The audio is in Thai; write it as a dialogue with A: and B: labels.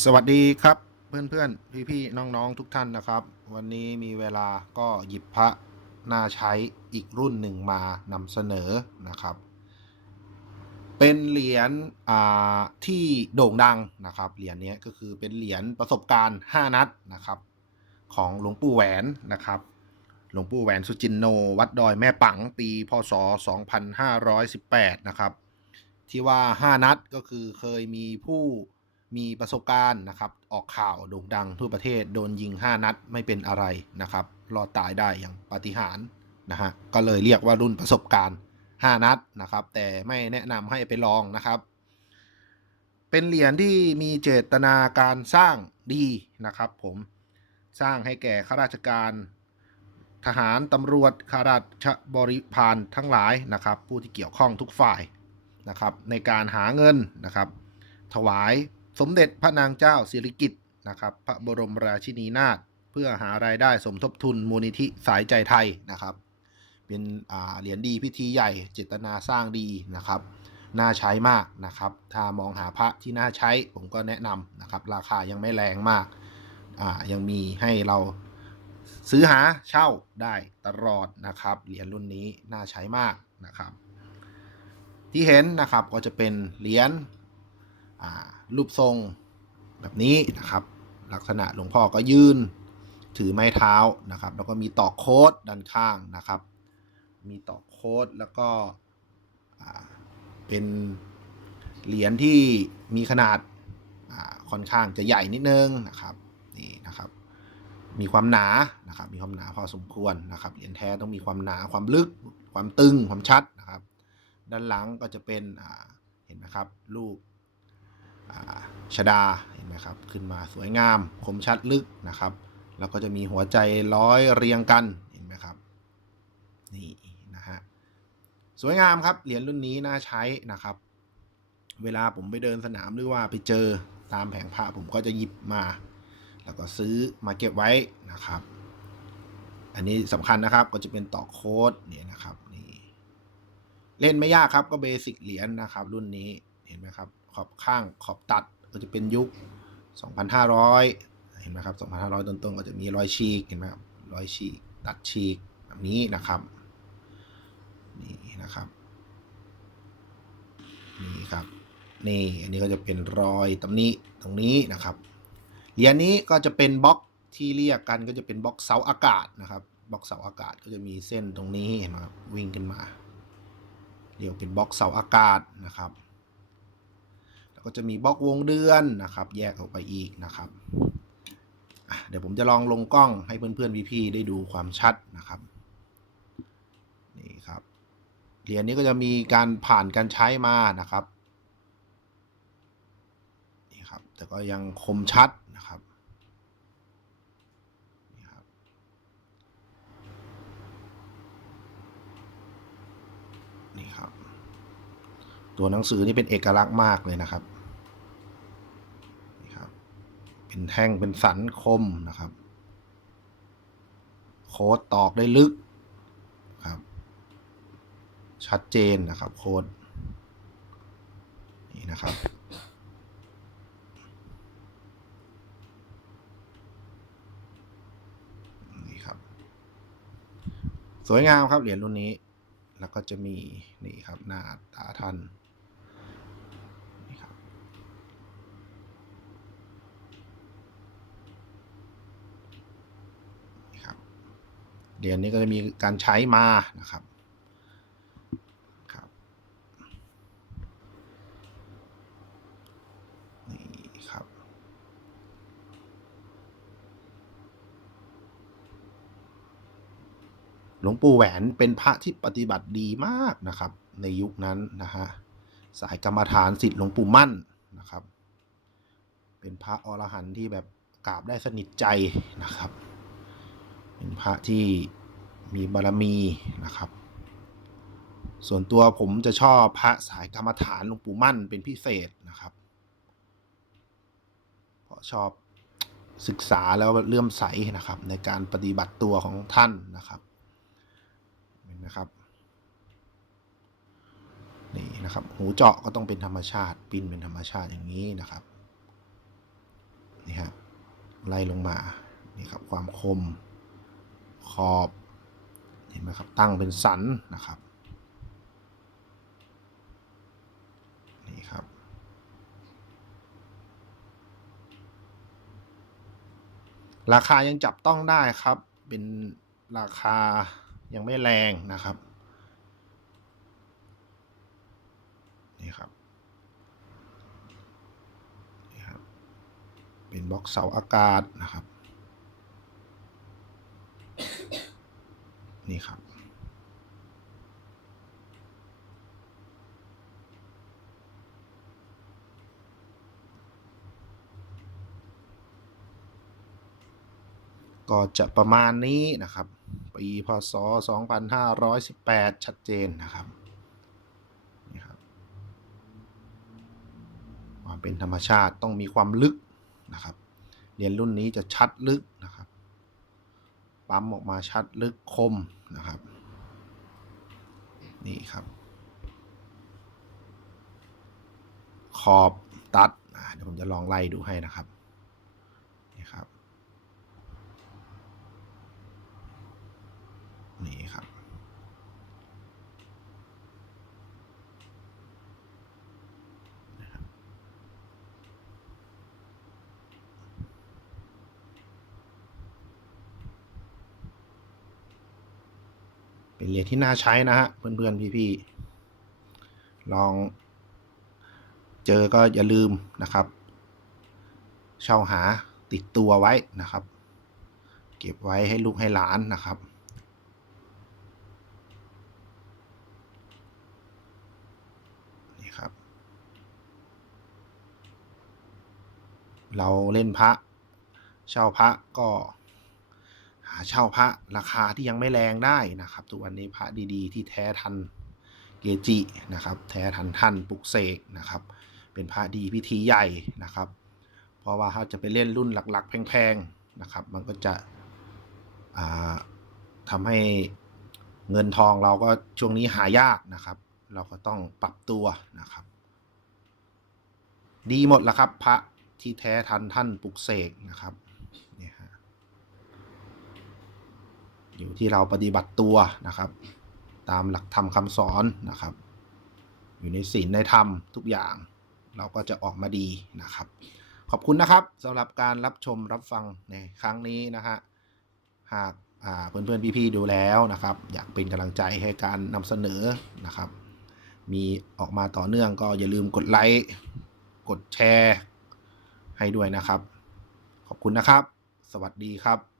A: สวัสดีครับเพื่อนๆพี่ๆน้องๆทุกท่านนะครับ วันนี้มีเวลาก็หยิบพระน่าใช้อีกรุ่นหนึ่งมานำเสนอนะครับ เป็นเหรียญอ่าที่โด่งดังนะครับ เหรียญนี้ก็คือเป็นเหรียญประสบการณ์ 5 นัดนะครับ ของหลวงปู่แหวนนะครับ หลวงปู่แหวนสุจินโน วัดดอยแม่ปังปีพศ 2518 นะครับ ที่ว่า 5 นัดก็คือเคยมีผู้ มีประสบการณ์นะครับ ออกข่าวโด่งดังทั่วประเทศ โดนยิง 5 นัดไม่เป็นอะไรนะครับ รอดตายได้อย่างปาฏิหาริย์นะฮะ ก็เลยเรียกว่ารุ่นประสบการณ์ 5 นัดนะครับ แต่ไม่แนะนำให้ไปลองนะครับ เป็นเหรียญที่มีเจตนาการสร้างดีนะครับ ผม สร้างให้แก่ข้าราชการทหารตำรวจข้าราชบริพารทั้งหลายนะครับ ผู้ที่เกี่ยวข้องทุกฝ่ายนะครับ ในการหาเงินนะครับ ถวาย สมเด็จพระนางเจ้าสิริกิติ์นะครับพระบรมราชินีนาถเพื่อหารายได้สมทบทุนมูลนิธิสายใจไทยนะครับ เป็นเหรียญดีพิธีใหญ่เจตนาสร้างดีนะครับ น่าใช้มากนะครับ ถ้ามองหาพระที่น่าใช้ผมก็แนะนำนะครับ ราคายังไม่แรงมาก ยังมีให้เราซื้อหาเช่าได้ตลอดนะครับ เหรียญรุ่นนี้น่าใช้มากนะครับ ที่เห็นนะครับก็จะเป็นเหรียญ รูปทรงแบบนี้นะครับ ลักษณะหลวงพ่อก็ยืนถือไม้เท้านะครับ แล้วก็มีตอกโค้ดด้านข้างนะครับ มีตอกโค้ดแล้วก็เป็นเหรียญที่มีขนาดาค่อนข้างจะใหญ่นิดนึงนะครับนี่นะครับ มีความหนานะครับ มีความหนาพอสมควรนะครับเหรียญแท้ต้องมีความหนาความลึก ความตึงความชัดนะครับ ด้านหลังก็จะเป็นเห็นไหมครับรูป ชดาเห็นไหมครับขึ้นมาสวยงามคมชัดลึกนะครับ แล้วก็จะมีหัวใจร้อยเรียงกันเห็นไหมครับนี่นะฮะสวยงามครับเหรียญรุ่นนี้น่าใช้นะครับ เวลาผมไปเดินสนามหรือว่าไปเจอตามแผงพระผมก็จะหยิบมา แล้วก็ซื้อมาเก็บไว้นะครับ อันนี้สำคัญนะครับก็จะเป็นต่อโค้ดเนี่ยนะครับนี่เล่นไม่ยากครับก็เบสิกเหรียญนะครับ รุ่นนี้เห็นไหมครับ ขอบข้างขอบตัดก็จะเป็นยุค 2,500 เห็นไหมครับ 2,500 ต้นๆก็จะมีรอยฉีกเห็นไหมครับรอยฉีกตัดฉีกแบบนี้นะครับนี่นะครับนี่ครับนี่อันนี้ก็จะเป็นรอยตำหนี้ตรงนี้นะครับเหรียญนี้ก็จะเป็นบล็อกที่เรียกกันก็จะเป็นบล็อกเสาอากาศนะครับบล็อกเสาอากาศก็จะมีเส้นตรงนี้เห็นไหมครับวิ่งขึ้นมาเรียกเป็นบล็อกเสาอากาศนะครับ แล้วก็จะมีบล็อกวงเดือนนะครับ แยกออกไปอีกนะครับเดี๋ยวผมจะลองลงกล้องให้เพื่อนๆพี่ๆได้ดูความชัดนะครับนี่ครับเหรียญนี้ก็จะมีการผ่านการใช้มานะครับนี่ครับแต่ก็ยังคมชัดนะครับนี่ครับนี่ครับ ตัวหนังสือนี่เป็นเอกลักษณ์มากเลยนะครับนี่ครับ เป็นแท่งเป็นสันคมนะครับ โค้ดตอกได้ลึกครับ ชัดเจนนะครับ โค้ดนี่นะครับนี่ครับสวยงามครับเหรียญรุ่นนี้ แล้วก็จะมีนี่ครับหน้าตาท่านครับนี่ครับ เหรียญนี้ก็จะมีการใช้มานะครับครับนี่ครับ หลวงปู่แหวนเป็นพระที่ปฏิบัติดีมากนะครับ ในยุคนั้นนะฮะสายกรรมฐานสิทธิ์หลวงปู่มั่นนะครับ เป็นพระอรหันต์ที่แบบกราบได้สนิทใจนะครับ พระที่มีบารมีนะครับ ส่วนตัวผมจะชอบพระสายกรรมฐานหลวงปู่มั่นเป็นพิเศษนะครับ เพราะชอบศึกษาแล้วเลื่อมใสนะครับ ในการปฏิบัติตัวของท่านนะครับนนะครับนี่นะครับหูเจาะก็ต้องเป็นธรรมชาติปิ้นเป็นธรรมชาติอย่างนี้นะครับนี่ฮะไล่ลงมานี่ครับความคม ขอบ เห็นไหมครับ ตั้งเป็นสันนะครับ นี่ครับ ราคายังจับต้องได้ครับ เป็นราคายังไม่แรงนะครับ นี่ครับนี่ครับ เป็นบล็อกเสาอากาศนะครับ นี่ครับ ก็จะประมาณนี้นะครับ ปีพศ 2518 ชัดเจนนะครับนี่ครับ ความเป็นธรรมชาติต้องมีความลึกนะครับ เรียนรุ่นนี้จะชัดลึกนะครับ ปั๊มออกมาชัดลึกคมนะครับ นี่ครับ ขอบตัดเดี๋ยวผมจะลองไล่ดูให้นะครับนี่ครับ นี่ครับ เป็นเหรียญที่น่าใช้นะฮะเพื่อนๆพี่ๆลอง เจอก็อย่าลืมนะครับ เช่าหาติดตัวไว้นะครับ เก็บไว้ให้ลูกให้หลานนะครับนี่ครับ เราเล่นพระ เช่าพระก็ หาเช่าพระราคาที่ยังไม่แรงได้นะครับ ทุกวันนี้พระดีๆ ที่แท้ทันเกจินะครับ แท้ทันท่านปลุกเสกนะครับ เป็นพระดีพิธีใหญ่นะครับ เพราะว่าถ้าจะไปเล่นรุ่นหลัก ๆ แพงๆนะครับ มันก็จะอ่าทำให้เงินทองเราก็ช่วงนี้หายากนะครับ เราก็ต้องปรับตัวนะครับ ดีหมดแล้วครับพระที่แท้ทันท่านปลุกเสกนะครับเนี่ยฮะ อยู่ที่เราปฏิบัติตัวนะครับ ตามหลักธรรมคำสอนนะครับ อยู่ในศีลในธรรมทุกอย่าง เราก็จะออกมาดีนะครับ ขอบคุณนะครับสำหรับการรับชมรับฟังในครั้งนี้นะฮะหากอ่าเพื่อนๆพี่ๆดูแล้วนะครับ อยากเป็นกำลังใจให้การนำเสนอนะครับ มีออกมาต่อเนื่องก็อย่าลืมกดไลค์กดแชร์ให้ด้วยนะครับ ขอบคุณนะครับ สวัสดีครับ